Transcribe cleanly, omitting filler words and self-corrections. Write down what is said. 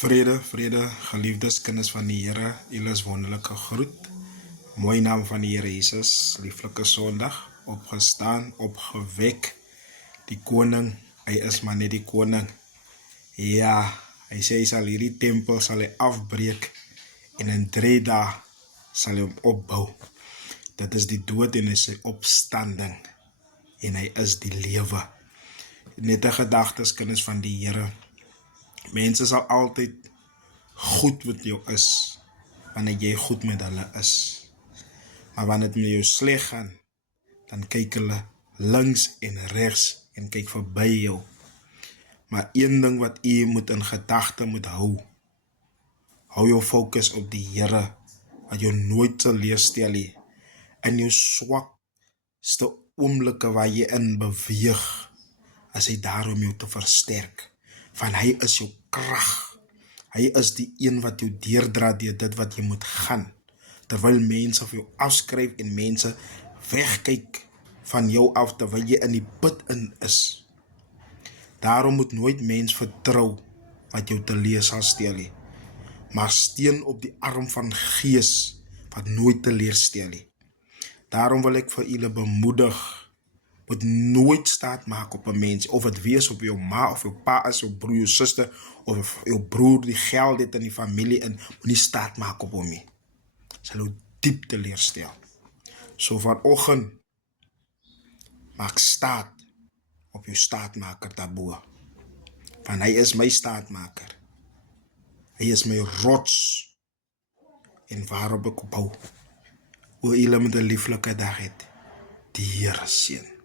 Vrede, geliefdes kinders van die Here, julle is wonderlike groet. Mooi naam van die Here Jesus, lieflike Sondag, opgestaan, opgewek. Die koning, hy is maar net die koning. Ja, hy sê hy sal hierdie tempel sal hy afbreek en in 3 dae sal hy hom opbou. Dit is die dood en is sy opstanding en hy is die lewe. Net 'n gedagtes kinders van die Here. Mense sal altyd goed met jou is, wanneer jy goed met hulle is. Maar wanneer het met jou sleg gaan, dan kyk hulle links en regs en kyk verby jou. Maar een ding wat jy moet in gedagte moet hou jou fokus op die Here, wat jou nooit sal leerstel nie. In jou swakste oomblikke waar jy in beweeg, as hy daar om jou te versterk. Van hy is jou krag. Hy is die een wat jou deurdra deur dit wat jy moet gaan. Terwyl mense vir jou afskryf en mense wegkyk van jou af terwyl jy in die put in is. Daarom moet nooit mens vertrou wat jou teleer sal stel nie. Maar steun op die arm van Gees wat nooit teleurstel nie. Daarom wil ek vir julle bemoedig, moet nooit staat maak op 'n mens, of het wees op jou ma, of jou pa is, jou broer, jou suster, of jou broer die geld het in die familie in, moet nie staat maak op hom nie. Sal jou diep teleurstel. So vanoggend, maak staat op jou staatmaker daarbo. Want hy is my staatmaker. Hy is my rots, en waarop ek bou. O julle met 'n lieflike dag het, die Here seën.